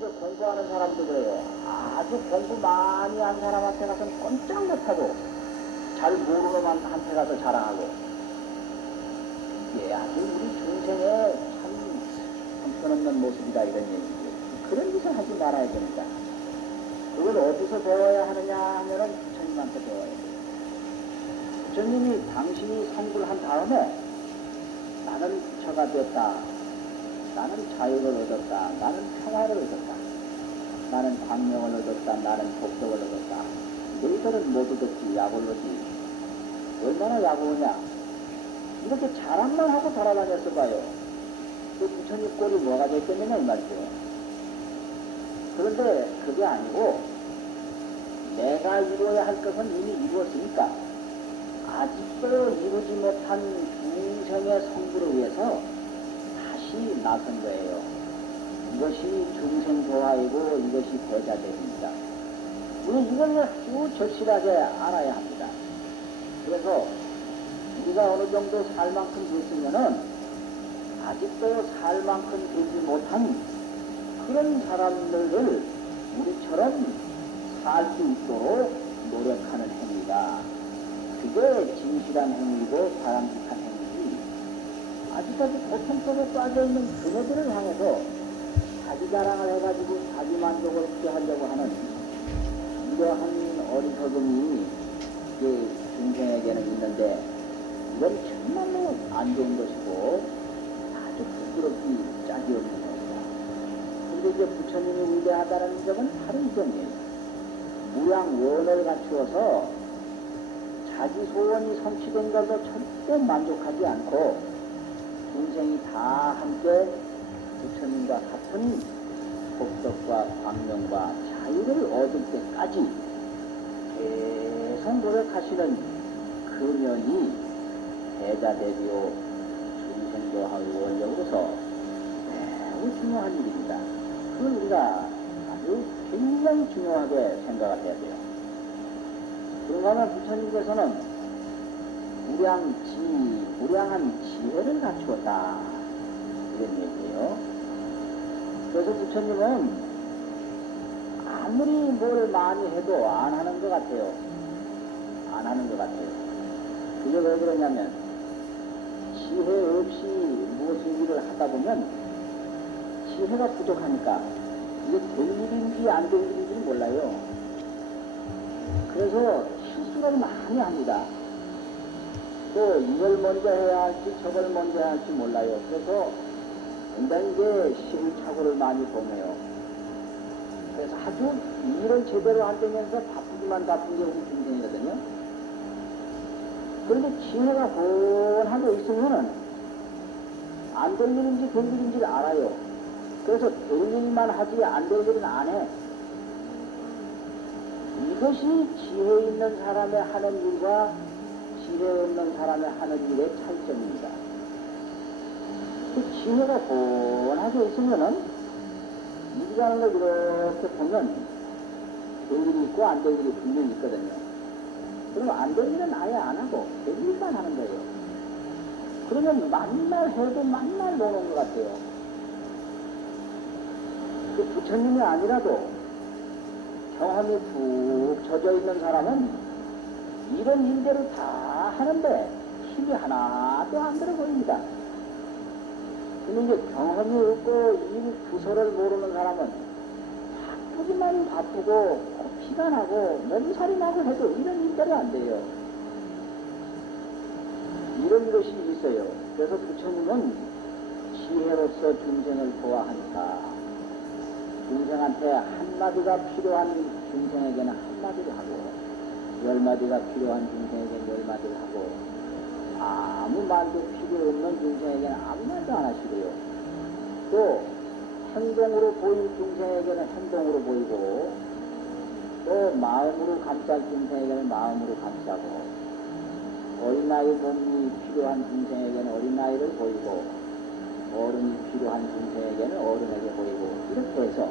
이제 공부하는 사람도 그래요. 아주 공부 많이 한 사람한테 가서는 꼼짝 못하고 잘 모르는 놈한테 가서 자랑하고. 예, 아주 우리 중생의 참 형편없는 모습이다 이런 얘기죠. 그런 짓을 하지 말아야 됩니다. 그걸 어디서 배워야 하느냐 하면은 부처님한테 배워야 돼요. 부처님이 당신이 성불을 한 다음에 나는 부처가 됐다. 나는 자유를 얻었다. 나는 평화를 얻었다. 나는 광명을 얻었다. 나는 복덕을 얻었다. 너희들은 못 얻었지. 약올로지. 얼마나 약오냐. 이렇게 자랑만 하고 돌아다녔어 봐요. 그 부처님 꼴이 뭐가 됐겠느냐 이 말이죠. 그런데 그게 아니고 내가 이루어야 할 것은 이미 이루었으니까 아직도 이루지 못한 중생의 성불을 위해서 다시 나선 거예요. 이것이 중생 교화이고 이것이 대자대입니다. 우리 이걸 아주 절실하게 알아야 합니다. 그래서 우리가 어느 정도 살 만큼 됐으면은 아직도 살 만큼 되지 못한 그런 사람들을 우리처럼 살 수 있도록 노력하는 행위다. 그게 진실한 행위고 바람직한 행위지. 아직까지 고통 속에 빠져있는 그네들을 향해서 자기 자랑을 해가지고 자기 만족을 취하려고 하는 이러한 어리석음이 이제 중생에게는 있는데 이건 정말로 안 좋은 것이고 아주 부끄럽기 짝이 없는 것이다. 근데 이제 부처님이 위대하다는 점은 바로 이점이에요. 무양원을 갖추어서 자기 소원이 성취된 걸로 절대 만족하지 않고 중생이 다 함께 부처님과 같은 복덕과 광명과 자유를 얻을 때까지 계속 노력하시는 그 면이 대자대비요 중생교화의 원력으로서 매우 중요한 일입니다. 그걸 우리가 아주 굉장히 중요하게 생각을 해야 돼요. 그런가 하면 부처님께서는 무량한 지혜를 갖추었다 이런 얘기예요. 그래서 부처님은 아무리 뭘 많이 해도 안 하는 것 같아요. 안 하는 것 같아요. 그게 왜 그러냐면 지혜 없이 무엇을 일을 하다 보면 지혜가 부족하니까 이게 될 일인지 안 될 일인지 몰라요. 그래서 실수를 많이 합니다. 또 이걸 먼저 해야 할지 저걸 먼저 해야 할지 몰라요. 그래서 굉장히 이제 시행착오를 많이 범해요. 그래서 아주 일을 제대로 안 되면서 바쁘기만 바쁜 게 우리 중생이거든요. 그런데 지혜가 훤하게 있으면은 안 될 일인지 될 일인지를 알아요. 그래서 될 일만 하지 안 될 일은 안 해. 이것이 지혜 있는 사람의 하는 일과 지혜 없는 사람의 하는 일의 차이점입니다. 그 지혜가 훤하게 있으면은 일이라는 걸 이렇게 보면 될 일이 있고 안 될 일이 분명히 있거든요. 그럼 안 될 일은 아예 안 하고 될 일만 하는 거예요. 그러면 만날 해도 만날 노는 것 같아요. 그 부처님이 아니라도 경험이 푹 젖어 있는 사람은 이런 일대로 다 하는데 힘이 하나도 안 들어 보입니다. 근데 이제 경험이 없고 일 구설을 모르는 사람은 바쁘기만 바쁘고 피가 나고 몸살이 나고 해도 이런 일대로 안 돼요. 이런 것이 있어요. 그래서 부처님은 지혜로서 중생을 보아하니까 중생한테 한마디가 필요한 중생에게는 한마디를 하고 10마디가 필요한 중생에게는 10마디를 하고 아무 말도 필요 없는 중생에게는 아무 말도 안 하시고요. 또 행동으로 보일 중생에게는 행동으로 보이고 또 마음으로 감쌀 중생에게는 마음으로 감싸고 어린아이 몸이 필요한 중생에게는 어린아이를 보이고 어른이 필요한 중생에게는 어른에게 보이고 이렇게 해서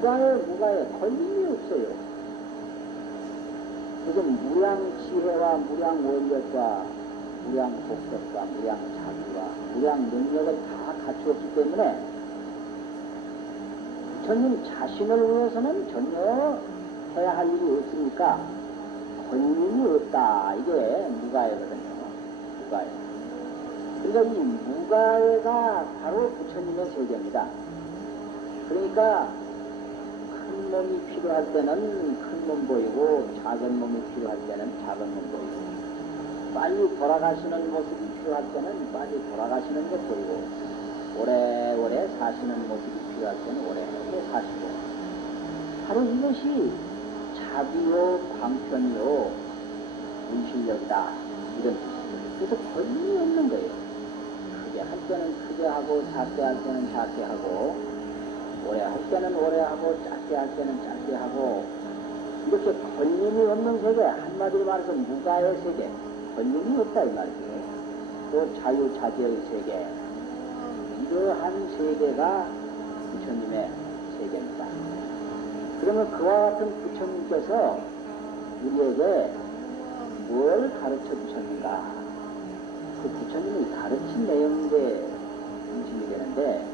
무가에 걸림이 없어요. 그래서 무량지혜와 무량원력과 무량복덕과 무량자비와 무량능력을 다 갖추었기 때문에 부처님 자신을 위해서는 전혀 해야 할 일이 없으니까 권님이 없다. 이게 무가해거든요. 무가해. 그러니까 이 무가해가 바로 부처님의 세계입니다. 그러니까 큰 몸이 필요할 때는 큰 몸 보이고 작은 몸이 필요할 때는 작은 몸 보이고 빨리 돌아가시는 모습이 필요할 때는 빨리 돌아가시는 것 보이고 오래오래 사시는 모습이 필요할 때는 오래오래 사시고 바로 이것이 자비요 광편이요 분실력이다 이런 뜻이에요. 그래서 권리 없는 거예요. 크게 할 때는 크게 하고 작게 할 때는 작게 하고 오래 할 때는 오래 하고 짧게 할 때는 짧게 하고 이렇게 권림이 없는 세계 한마디로 말해서 무가의 세계 권림이 없다 이 말이에요. 또 자유자재의 세계 이러한 세계가 부처님의 세계입니다. 그러면 그와 같은 부처님께서 우리에게 뭘 가르쳐 주셨는가? 그 부처님이 가르친 내용인데 중심이 되는데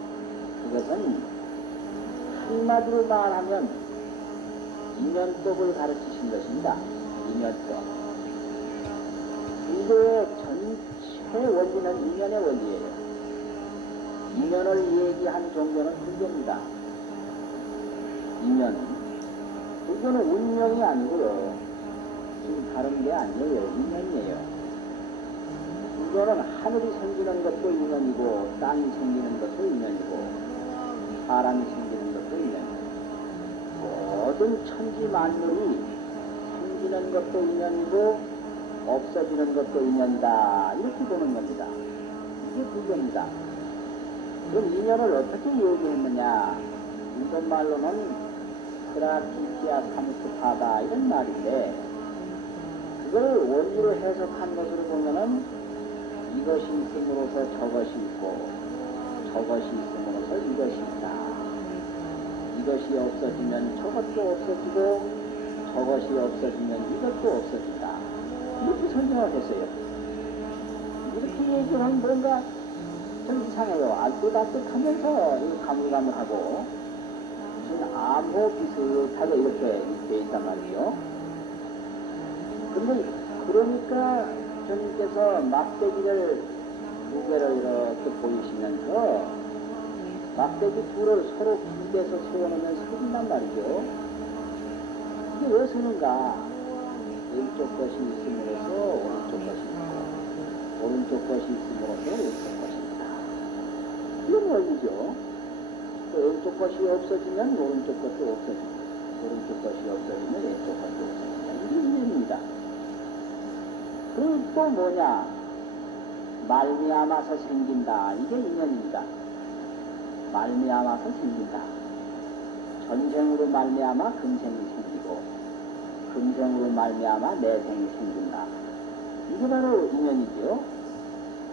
그것은 한마디로 말하면 인연법을 가르치신 것입니다. 인연법. 인도의 전체 원리는 인연의 원리예요. 인연을 얘기한 종교는 불교입니다. 인연은 불교는 운명이 아니고요. 지금 다른 게 아니에요. 인연이에요. 불교는 하늘이 생기는 것도 인연이고 땅이 생기는 것도 인연이고 사람이 생기는 것도 인연이고 모든 천지 만물이 생기는 것도 인연이고 없어지는 것도 인연이다. 이렇게 보는 겁니다. 이게 불교입니다. 그럼 인연을 어떻게 얘기했느냐? 일본말로는 프라티티아 사무스파다 이런 말인데 그걸 원리로 해석한 것으로 보면은 이것이 있음으로써 저것이 있고 저것이 있음으로써 이것이 있다. 이것이 없어지면 저것도 없어지고 저것이 없어지면 이것도 없어진다. 이렇게 설명을 했어요. 이렇게 얘기를 하면 뭔가 좀 이상해요. 알듯알듯하면서 가물가물하고 무슨 암호 비슷하게 이렇게 돼 있단 말이죠. 근데 그러니까 주님께서 막대기를 두 개를 이렇게 보이시면서 막대기 둘을 서로 기대서 세워놓으면 서진단 말이죠. 이게 왜 서는가? 왼쪽 것이 있음으로써 오른쪽 것이 있고 오른쪽 것이 있음으로써 왼쪽 것이 있다. 이런 원리죠. 왼쪽 것이 없어지면 오른쪽 것도 없어지고 오른쪽 것이 없어지면 왼쪽 것도 없어진다. 이게 인연입니다. 그리고 또 뭐냐? 말미암아서 생긴다. 이게 인연입니다. 말미암아서 생긴다. 전생으로 말미암아 금생이 생기고 금생으로 말미암아 내생이 생긴다. 이게 바로 인연이죠.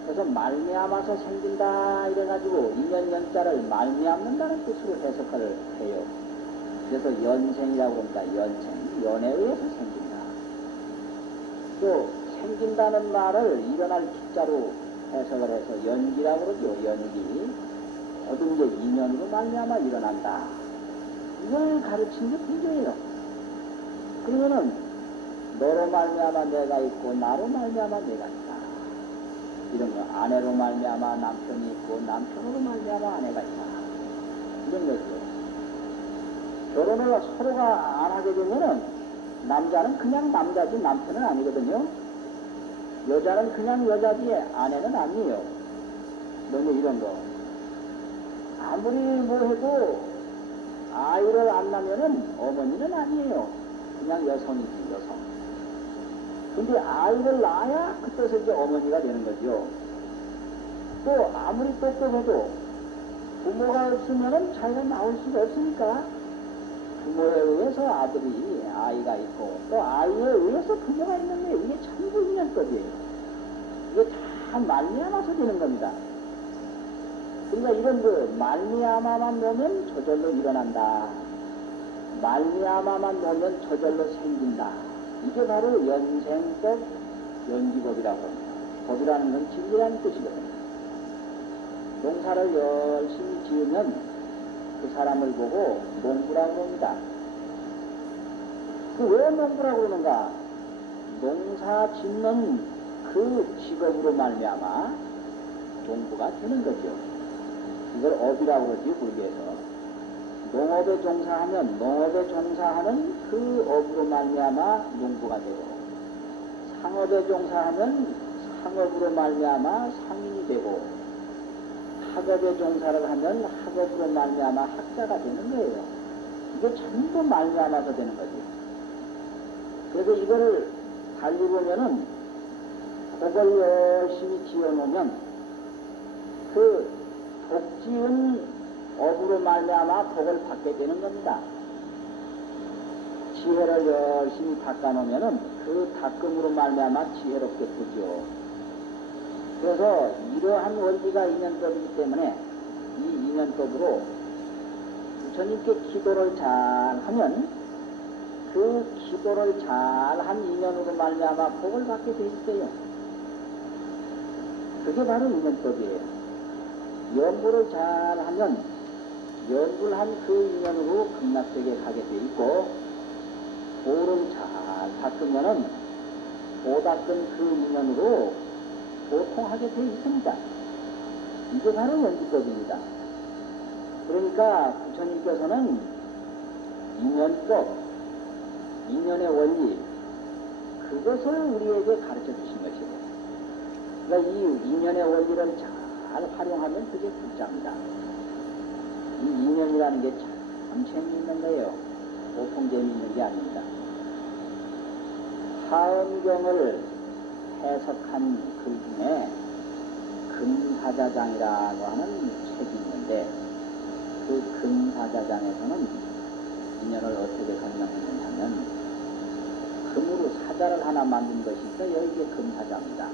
그래서 말미암아서 생긴다 이래가지고 인연 연자를 말미암는다는 뜻으로 해석을 해요. 그래서 연생이라고 합니다. 연생, 연에 의해서 생긴다. 또 생긴다는 말을 일어날 기자로 해석을 해서 연기라고 그러죠. 연기. 모든 게 인연으로 말미암아 일어난다. 이걸 가르친 게 불교예요. 그러면은 너로 말미암아 내가 있고 나로 말미암아 내가 있다. 이런 거 아내로 말미암아 남편이 있고 남편으로 말미암아 아내가 있다. 이런 거죠. 결혼을 서로가 안 하게 되면은 남자는 그냥 남자지 남편은 아니거든요. 여자는 그냥 여자지 아내는 아니에요. 너네 이런 거. 아무리 뭐 해도 아이를 안 낳으면은 어머니는 아니에요. 그냥 여성이지, 여성. 근데 아이를 낳아야 그때서 이제 어머니가 되는 거죠. 또 아무리 똑똑해도 부모가 없으면은 자기가 나올 수가 없으니까 부모에 의해서 아들이 아이가 있고 또 아이에 의해서 부모가 있는데 이게 전부 인연법이에요. 이게 다 말미암아서 되는 겁니다. 그러니까 이런 그 말미암아만 놓으면 저절로 일어난다. 말미암아만 놓으면 저절로 생긴다. 이게 바로 연생법, 연기법이라고 합니다. 법이라는 건 진리라는 뜻이거든요. 농사를 열심히 지으면 그 사람을 보고 농부라고 합니다. 그 왜 농부라고 그러는가? 농사 짓는 그 직업으로 말미암아 농부가 되는 거죠. 이걸 업이라고 그러지, 불교에서. 농업에 종사하면 농업에 종사하는 그 업으로 말미암아 농부가 되고, 상업에 종사하면 상업으로 말미암아 상인이 되고, 학업에 종사를 하면 학업으로 말미암아 학자가 되는 거예요. 이게 전부 말미암아서 되는 거지. 그래서 이거를 달리 보면은 복을 열심히 지어놓으면 그 복지은 업으로 말미암아 복을 받게 되는 겁니다. 지혜를 열심히 닦아놓으면은 그 닦음으로 말미암아 지혜롭게 되죠. 그래서 이러한 원리가 인연법이기 때문에 이 인연법으로 부처님께 기도를 잘하면 그 기도를 잘한 인연으로 말미암아 복을 받게 돼 있어요. 그게 바로 인연법이에요. 연구를 잘하면 연구를 한 그 인연으로 극락세계에 가게 돼 있고, 보를 잘 닦으면은 보 닦은 그 인연으로 보통하게 돼 있습니다. 이게 바로 연구법입니다. 그러니까 부처님께서는 인연법, 인연의 원리, 그것을 우리에게 가르쳐 주신 것이고, 그러니까 이 인연의 원리를 잘 활용하면 그게 불자입니다. 이 인연이라는 게 참 재미있는 거예요. 보통 재미있는 게 아닙니다. 하엄경을 해석한 글 중에 금사자장이라고 하는 책이 있는데, 그 금사자장에서는 인연을 어떻게 설명했느냐 하면, 금으로 사자를 하나 만든 것이 있어요. 이게 금사자입니다.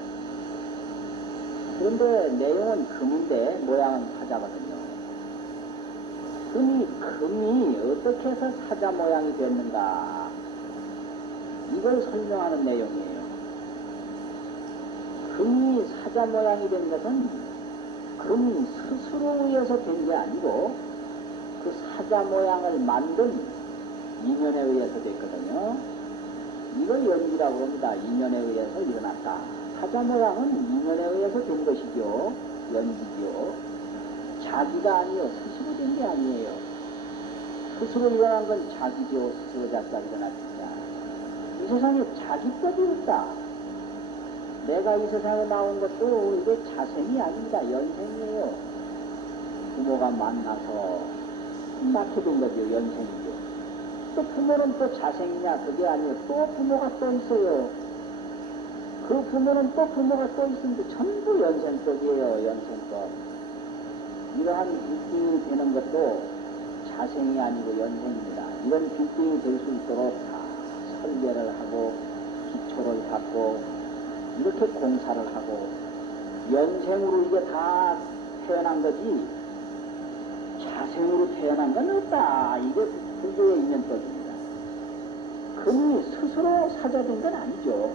그런데 내용은 금인데 모양은 사자거든요. 금이 어떻게 해서 사자 모양이 됐는가, 이걸 설명하는 내용이에요. 금이 사자 모양이 된 것은 금 스스로 의해서 된 게 아니고 그 사자 모양을 만든 인연에 의해서 됐거든요. 이걸 연기라고 합니다. 인연에 의해서 일어났다. 사자 모양은 인연에 의해서 된 것이죠. 연기죠. 자기가 아니요, 스스로 된 게 아니에요. 스스로 일어난 건 자기죠. 스스로 작가 일어났습니다. 이 세상에 자기법이 없다. 내가 이 세상에 나온 것도 이게 자생이 아닙니다. 연생이에요. 부모가 만나서 낳게 된 거죠. 연생이죠. 또 부모는 또 자생이냐, 그게 아니에요. 또 부모가 또 있어요. 그 부모는 또 부모가 또 있는데 전부 연생법이에요. 연생법. 이러한 빌딩이 되는 것도 자생이 아니고 연생입니다. 이런 빌딩이 될 수 있도록 다 설계를 하고 기초를 갖고 이렇게 공사를 하고 연생으로 이게 다 태어난 거지 자생으로 태어난 건 없다. 이게 불교의 인연법입니다. 금이 스스로 사자된 건 아니죠.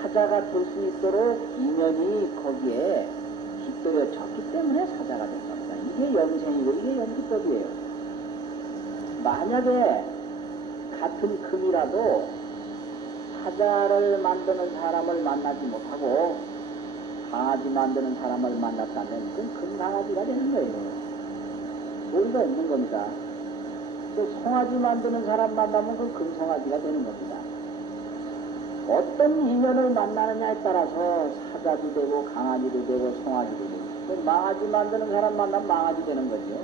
사자가 될 수 있도록 인연이 거기에 깃들여졌기 때문에 사자가 된 겁니다. 이게 연생이고 이게 연기법이에요. 만약에 같은 금이라도 사자를 만드는 사람을 만나지 못하고 강아지 만드는 사람을 만났다면 그건 금강아지가 되는 거예요. 의미가 있는 겁니다. 또 송아지 만드는 사람 만나면 그 금송아지가 되는 겁니다. 어떤 인연을 만나느냐에 따라서 사자도 되고 강아지도 되고 송아지도 되고 또 망아지 만드는 사람 만나면 망아지 되는 거죠.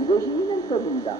이것이 인연법입니다.